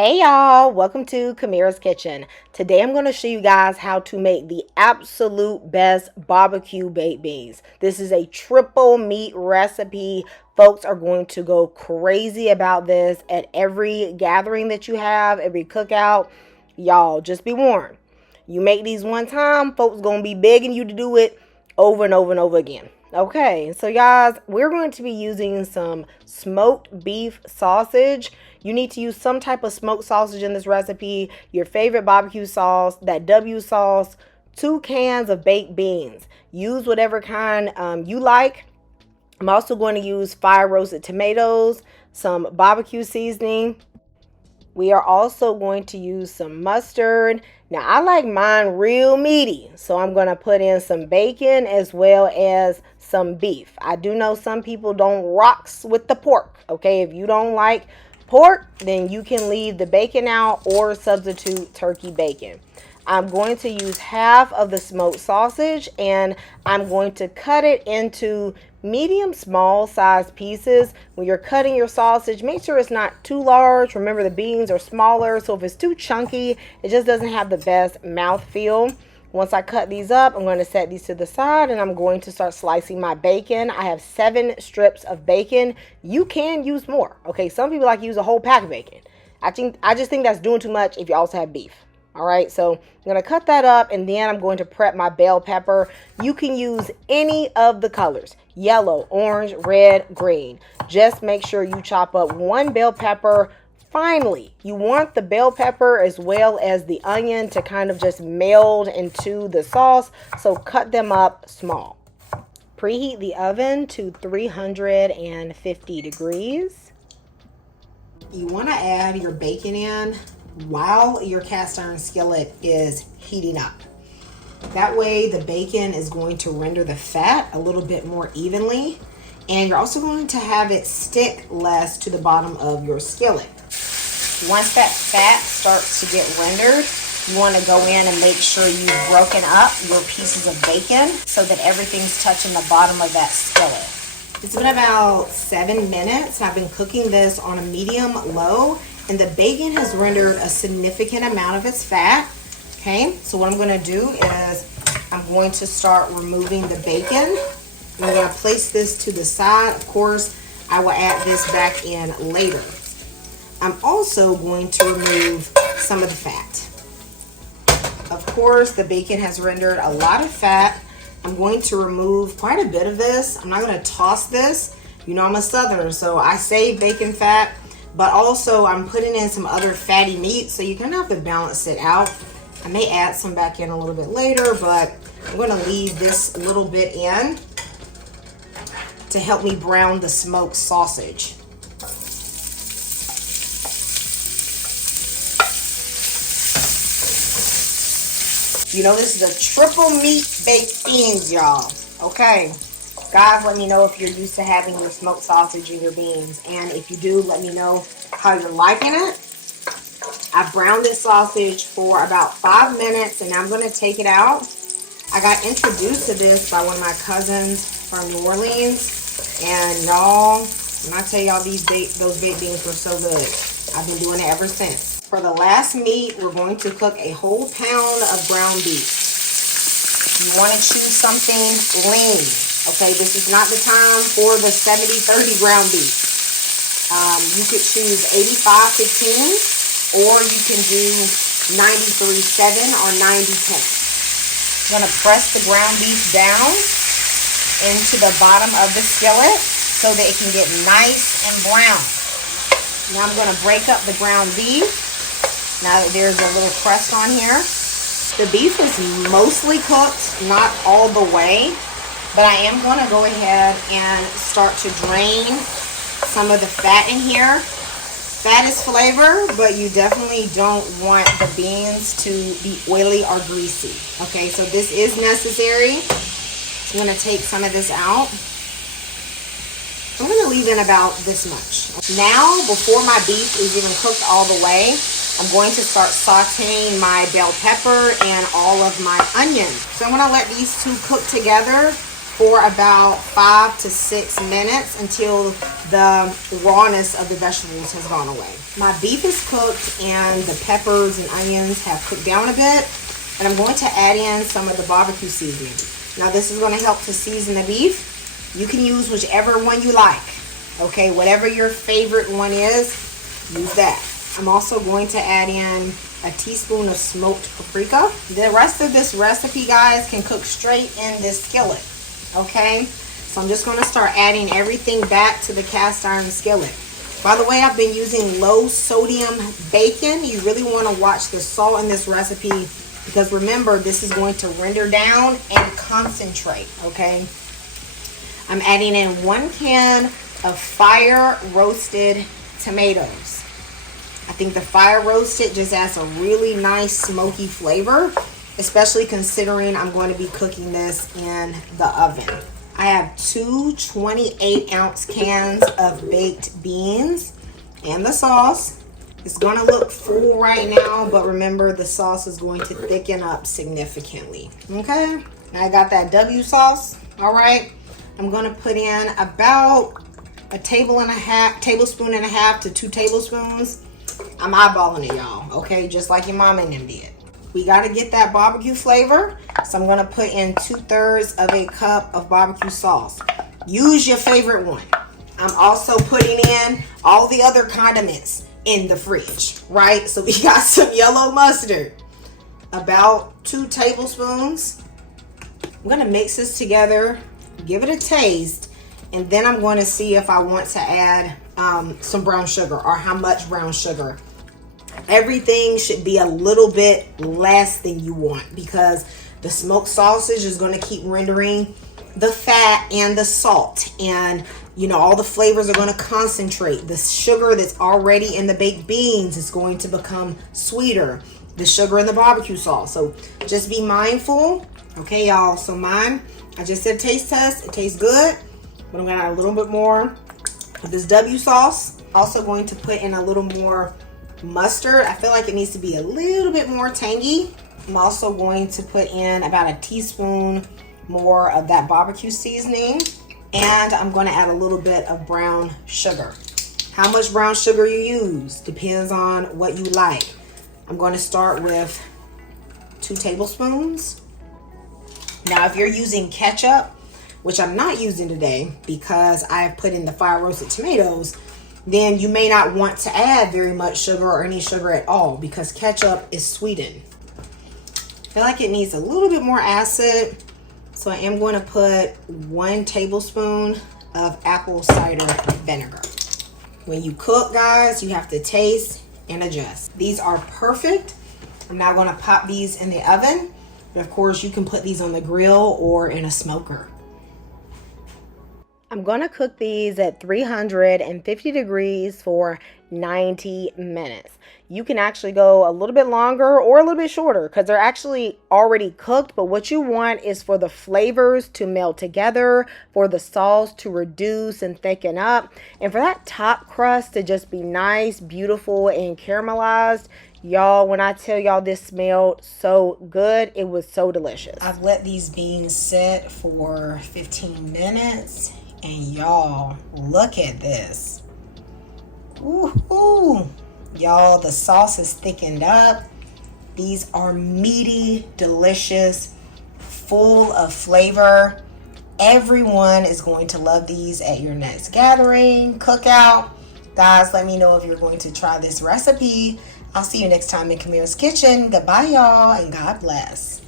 Hey y'all, welcome to Kamira's Kitchen. Today I'm going to show you guys how to make the absolute best barbecue baked beans. This is a triple meat recipe. Folks are going to go crazy about this at every gathering that you have, every cookout. Y'all, just be warned. You make these one time, folks going to be begging you to do it over and over and over again. Okay, so guys, we're going to be using some smoked beef sausage. You need to use some type of smoked sausage in this recipe, your favorite barbecue sauce, that W sauce, 2 cans of baked beans. Use whatever kind you like. I'm also going to use fire roasted tomatoes, some barbecue seasoning. We are also going to use some mustard. Now, I like mine real meaty, so I'm going to put in some bacon as well as some beef. I do know some people don't rocks with the pork, okay? If you don't like pork, then you can leave the bacon out or substitute turkey bacon. I'm going to use half of the smoked sausage and I'm going to cut it into medium small size pieces. When you're cutting your sausage, make sure it's not too large. Remember, the beans are smaller, so if it's too chunky, it just doesn't have the best mouth feel. Once I cut these up, I'm going to set these to the side and I'm going to start slicing my bacon. I have 7 strips of bacon. You can use more. Okay, some people like to use a whole pack of bacon. I just think that's doing too much if you also have beef. All right, so I'm going to cut that up and then I'm going to prep my bell pepper. You can use any of the colors: yellow, orange, red, green. Just make sure you chop up 1 bell pepper finely. You want the bell pepper as well as the onion to kind of just meld into the sauce, so cut them up small. Preheat the oven to 350 degrees. You want to add your bacon in while your cast iron skillet is heating up. That way the bacon is going to render the fat a little bit more evenly, and you're also going to have it stick less to the bottom of your skillet. Once that fat starts to get rendered, you want to go in and make sure you've broken up your pieces of bacon so that everything's touching the bottom of that skillet. It's been about 7 minutes. I've been cooking this on a medium low, and the bacon has rendered a significant amount of its fat. Okay, so what I'm going to do is I'm going to start removing the bacon. I'm going to place this to the side. Of course, I will add this back in later. I'm also going to remove some of the fat. Of course, the bacon has rendered a lot of fat. I'm going to remove quite a bit of this. I'm not going to toss this. You know, I'm a Southerner, so I save bacon fat. But also, I'm putting in some other fatty meat, so you're going to have to balance it out. I may add some back in a little bit later, but I'm going to leave this little bit in to help me brown the smoked sausage. You know, this is a triple meat baked beans, y'all. Okay. Guys, let me know if you're used to having your smoked sausage in your beans. And if you do, let me know how you're liking it. I browned this sausage for about 5 minutes and I'm going to take it out. I got introduced to this by one of my cousins from New Orleans. And y'all, when I tell y'all those baked beans were so good, I've been doing it ever since. For the last meat, we're going to cook a whole pound of ground beef. You want to choose something lean. Okay, this is not the time for the 70-30 ground beef. You could choose 85-15, or you can do 93-7 or 90-10. I'm going to press the ground beef down into the bottom of the skillet so that it can get nice and brown. Now I'm going to break up the ground beef. Now that there's a little crust on here. The beef is mostly cooked, not all the way, but I am going to go ahead and start to drain some of the fat in here. Fat is flavor, but you definitely don't want the beans to be oily or greasy. Okay, so this is necessary. I'm going to take some of this out. I'm going to leave in about this much. Now, before my beef is even cooked all the way, I'm going to start sauteing my bell pepper and all of my onions. So I'm going to let these two cook together for about 5 to 6 minutes until the rawness of the vegetables has gone away. My beef is cooked and the peppers and onions have cooked down a bit, and I'm going to add in some of the barbecue seasoning. Now this is going to help to season the beef. You can use whichever one you like. Okay, whatever your favorite one is, use that. I'm also going to add in a teaspoon of smoked paprika. The rest of this recipe, guys, can cook straight in this skillet. Okay, so I'm just going to start adding everything back to the cast iron skillet. By the way, I've been using low sodium bacon. You really want to watch the salt in this recipe because remember, this is going to render down and concentrate. Okay, I'm adding in 1 can of fire roasted tomatoes. I think the fire roasted just adds a really nice smoky flavor, especially considering I'm going to be cooking this in the oven. I have 2 28-ounce cans of baked beans and the sauce. It's going to look full right now, but remember the sauce is going to thicken up significantly. Okay, now I got that W sauce. All right, I'm going to put in about a tablespoon and a half to 2 tablespoons. I'm eyeballing it, y'all. Okay, just like your mama and them did. We got to get that barbecue flavor, so I'm going to put in 2/3 of a cup of barbecue sauce. Use your favorite one. I'm also putting in all the other condiments in the fridge, right? So we got some yellow mustard, about 2 tablespoons. I'm going to mix this together, give it a taste, and then I'm going to see if I want to add some brown sugar or how much brown sugar. Everything should be a little bit less than you want because the smoked sausage is going to keep rendering the fat and the salt, and you know all the flavors are going to concentrate. The sugar that's already in the baked beans is going to become sweeter, the sugar in the barbecue sauce. So just be mindful. Okay, y'all, so mine, I just did a taste test. It tastes good, but I'm going to add a little bit more of this W sauce. Also going to put in a little more mustard. I feel like it needs to be a little bit more tangy. I'm also going to put in about a teaspoon more of that barbecue seasoning, and I'm going to add a little bit of brown sugar. How much brown sugar you use depends on what you like. I'm going to start with 2 tablespoons. Now if you're using ketchup, which I'm not using today because I've put in the fire roasted tomatoes, then you may not want to add very much sugar or any sugar at all because ketchup is sweetened. I feel like it needs a little bit more acid, so I am going to put 1 tablespoon of apple cider vinegar. When you cook, guys, you have to taste and adjust. These are perfect. I'm now going to pop these in the oven, but of course you can put these on the grill or in a smoker. I'm going to cook these at 350 degrees for 90 minutes. You can actually go a little bit longer or a little bit shorter because they're actually already cooked. But what you want is for the flavors to melt together, for the sauce to reduce and thicken up, and for that top crust to just be nice, beautiful, and caramelized. Y'all, when I tell y'all this smelled so good, it was so delicious. I've let these beans sit for 15 minutes. And y'all, look at this. Ooh. Y'all, the sauce is thickened up. These are meaty, delicious, full of flavor. Everyone is going to love these at your next gathering, cookout. Guys, let me know if you're going to try this recipe. I'll see you next time in Kamira's Kitchen. Goodbye, y'all, and God bless.